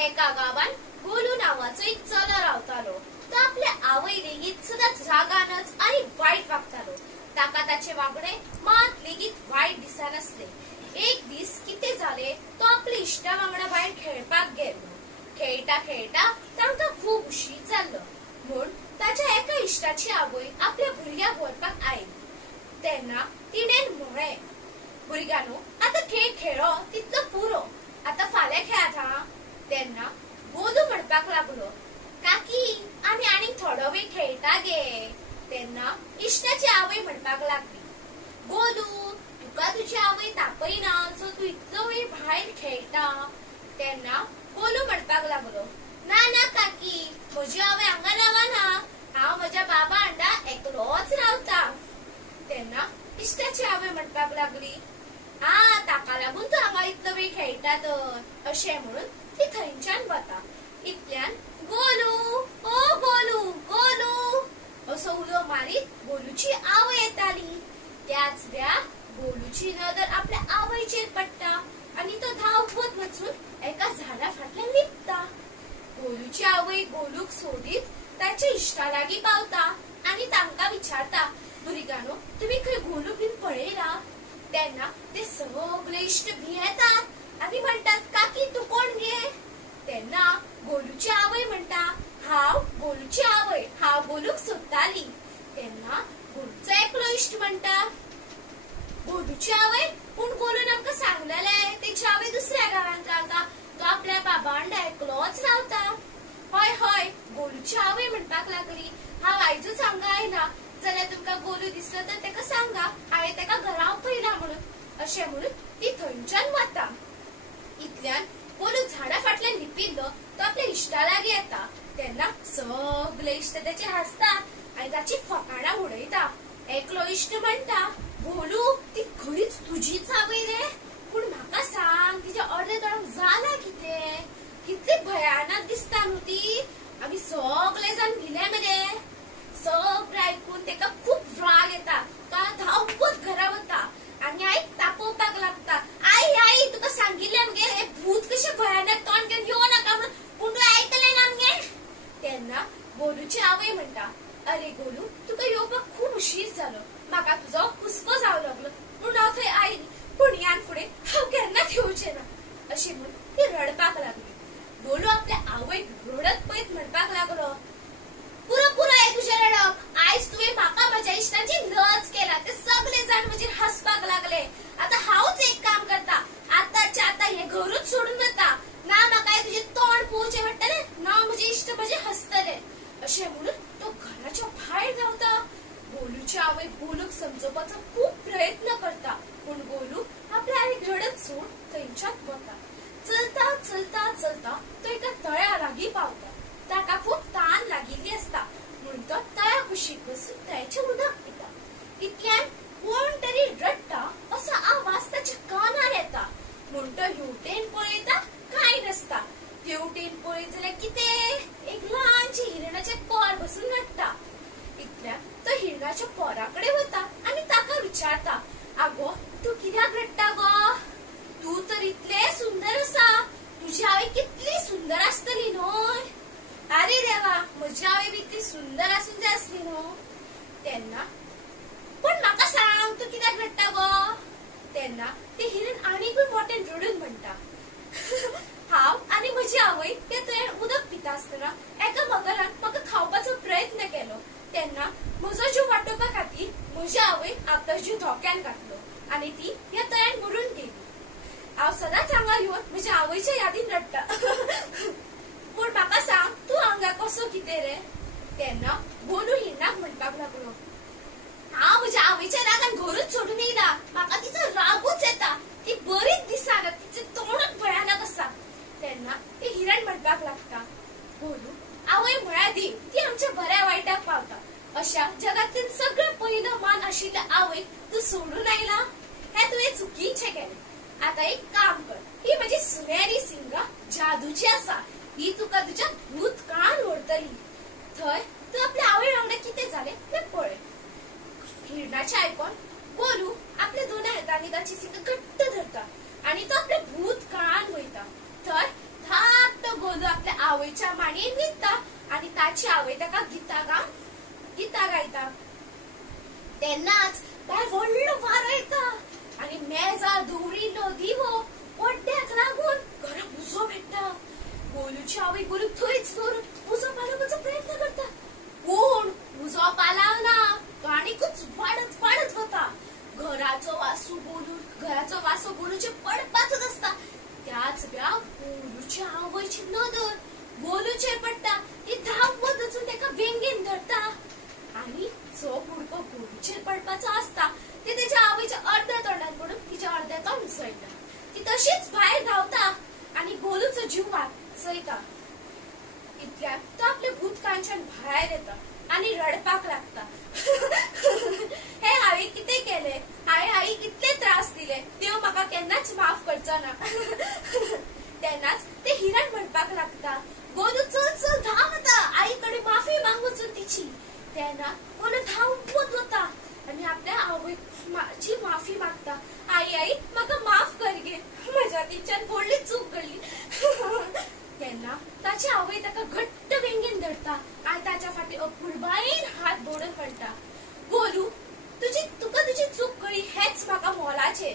एका गावात गोलू नावाचो एक चलो रावतालो। तो आपल्या आवय लेगीत सदांच रागानच आणि वाईट वागतालो। ताका ताचे वागणे मात लेगीत वाईट दिसनासले। एक दीस कितें जाले, तो आपल्या इश्टा वांगडा भायर खेळपाक गेल्लो। खेळटा खेळटा तांकां खूब उशीर जाल्लो म्हूण ताच्या एका इश्टाची आवय आपल्या भुरग्याक व्हरपाक आयली। तेन्ना तिणेन म्हळें, भुरग्यानो, आता खेळ खेळ्ळो तितलो पुरो, आता फाल्यां खेळात हा। तेन्ना गोलू म्हणपाक लागलो, काकी आमी आनीक थोडो वेळ खेळटा गे। तेन्ना इश्टाची आवय म्हणपाक लागली, गोलू तुका तुजी आवय तापयना सो तू इतलो वेळ भायर खेळटा। तेन्ना गोलू म्हणपाक लागलो, ना ना काकी, म्हजी आवय हांगा रावना, हांव म्हज्या बाबा वांगडा एकलोच रावता। तेन्ना इश्टाची आवय म्हणपाक लागली, ताका लागून तू हांगा इतलो वेळ खेळटा तर। अशें म्हणून ती थंयच्यान वता। इतल्यान गोलू, ओ गोलू गोलू असो उलो मारीत गोलूची आवय येताली। त्याच वेळार गोलूची नदर आपल्या आवयचेर पडटा आणि तो धांवत वचून एका झाडा फाटल्यान लिपता। गोलूची आवय गोलूक सोदीत ताच्या इश्टा लागीं पावता आणि तांकां विचारता, भुरग्यानो, तुमी खंय गोलू बीन पळयला? तेन्ना ते सगळे इश्ट भियेतात आणि म्हणटात, काकी तू कोण गे? तेन्ना गोलूची आवय म्हणटा, हांव गोलूची आवय, हांव गोलूक सोदताली। तेन्ना गोलूचो एकलो इश्ट म्हणटा, गोलूची आवय, पूण गोलून आमकां सांगलेले तेची आवय दुसऱ्या गांवांत रावता, तो आपल्या बाबा वांगडा एकलोच रावता। हय हय, गोलूची आवय म्हणपाक लागली, हांव आयजूच हांगा आयला, जाल्यार तुमकां गोलू दिसलो तर तेका सांगा, हांवें तेका घरा आपयला म्हणून। अशें म्हणून ती थंयच्यान वता। इतल्यान गोलू झाडा फाटल्यान लिपिल्लो तो आपल्या इश्टा लागीं येता। तेन्ना सगळे इश्ट तेचे हांसतात आनी ताची फकाणां उडयता। एकलो इश्ट म्हणटा, गोलू ती खरीच तुजीच आवय रे, पूण म्हाका सांग, तिच्या अर्दे तोंडाक जालां कितें? कितली भयानक दिसता न्हू ती। आमी सगळे जाण भिले मरे। सगळे आयकून तेका खूब राग येता। तो धांवत घरा वता आणि आईक तापोवपाक लागता, आई आई तुका सांगिल्लें मगे हे भूत कशें भयानक तोंड घेवन येवं नाका म्हणून, पूण तुवें आयकलें ना मगे। तेन्ना गोलूची आवय म्हणटा, अरे गोलू, तुका येवपाक खूब उशीर जालो, म्हाका तुजो हुस्को जावं लागलो म्हणून हांव थंय आयली, पूण ह्यान फुडें हांव केन्नाच येवचें ना। अशें म्हणून ती रडपाक लागली। गोलू आपल्या आवयक रडत पळयत म्हणपाक लागलो, पुरो पुरो हे तुजें रडप, आयज तुवें म्हाका म्हज्या इश्टाची लज केला, ते सगळे जाण म्हजेर हांसपाक लागले। आता हांवच एक काम करता, आतांच्या आतां हे घरूच सोडून वता, ना म्हाका हे तुजें तोंड पळोवचें पडटलें, ना म्हजे इश्ट म्हजे हसतले। अशें म्हणून तो घराच्या भायर धांवता। गोलूची आवय गोलूक समजोवपाचो खूब प्रयत्न करता, पूण गोलू आपल्या आवयक रडत सोड थंयच्यान वता। चलता चलता चलता तो एका तळ्या लागीं पावता। ताका खूब तान लागिल्ली आसता म्हणून तो तळ्या कुशीक बसून तळ्याचें उदक पिता। इतल्यान कोण तरी रडटा असो आवाज ताच्या कानार येता म्हूण तो हेवटेन पळयता, कांय नासता। हेवटेन पळयत जाल्यार कितें, एक ल्हानशें हिरणाचें पोर बसून रडटा। इतल्यान तो हिरणाच्या पोराकडेन वता आणि ताका विचारता, आगो तूं कित्याक रडटा गो? तू तर इतले सुंदर आसा, तुजी आवय कितली सुंदर आसतली न्हय? अरे देवा, म्हजी आवय बी इतली सुंदर आसूंक जाय आसली न्हू? तेन्ना पण म्हाका सांग, तू कित्याक रडटा गो? तेन्ना ते हिरण आनीकूय मोठ्यान रडून म्हणटा, हांव आनी म्हजी आवय त्या तळ्यान उदक पिता आसतना एका मगरान म्हाका खावपाचो प्रयत्न केलो। तेन्ना म्हजो जीव वाटावपा खातीर म्हजी आवय आपलो जीव धोक्यान घातलो आनी ती ह्या तळ्यान मरून गेली। हांव सदांच हांगा येवन म्हज्या आवयच्या यादीन रडटा। पूण म्हाका सांग, तूं हांगा कसो कितें रे? तेन्ना गोलू हिरणाक म्हणपाक लागलो, हांव म्हज्या आवयच्या रागान घरूच सोडून येयला, म्हाका तिचो रागूच येता, ती बरीच दिसना, तिचें तोंडच भयानक आसा। तेन्ना ते हिरण म्हणपाक लागता, गोलू, आवय म्हळ्यार देव, ती आमच्या बऱ्या वायटाक पावता। अशा जगातले सगळ्यात पयलो मान आशिल्ल्या आवयक तूं सोडून आयला, हें तुवें चुकीचें केलें। आता एक काम कर, ही म्हजी सुनेरी सिंगा जादूची आसा, ही तुका तुज्या भूतकाळान व्हरतली। थंय तूं आपल्या आवय वांगडा कितें जालें तें पळय। हिरणाचें आयकून गोलू आपल्या दोनूय हातांनी ताची सिंग घट्ट धरता आणि तो आपल्या भूतकाळान वयता। थंय धाकटो गोलू ताची आवय ताका गितां गायता. तेन्नाच भायर व्हडलो वारो येता आनी मेजार दवरिल्लो दिवो पड्ड्याक लागून घराक उजो भेटता. गोलूची आवय गोलू थंयच दवरून उजो पालोवपाचो प्रयत्न करता, पूण उजो पालांक ना. तो आनीकूच वाडत वता. घराचो वासो गोलूचे पडपाचोच आसता. त्याच वेळार गोलूच्या आवयची नदर गोलूचेर पडटा. ती धांवत वचून तेका वेंगेन धरता आनी जो कुडको गोलूचेर पडपाचो आसता ते तेच्या आवयच्या अर्ध्या तोंडात पडून तिच्या अर्ध्या तोंड उसळटा. ती तशीच भायर धांवता आनी गोलूचो जीव वाचयता. इतल्यान तो आपले भूतकाळांच्यान भायर येता आनी रडपाक लागता. हे हांवें कितें केलें, हांवें कितले त्रास दिले, देव म्हाका केन्नाच माफ करचो ना. तेन्नाच ते हिरण म्हणपाक लागता, गोलू चल धांवता आई कडेन माफी माग वचून तिची. तेन्ना गोलू धांवत वता आनी आपल्या आवयची माफी मागता. आई म्हाका माफ कर गे, म्हज्या तिच्यान व्हडली चूक घडली. तेन्ना ताची आवय ताका घट्ट वेंगेन धरता आनी ताच्या फाटी अपुरबायेन हात दवरून म्हणटा, गोलू तुका तुजी चूक कळ्ळी हेच म्हाका मोलाचें.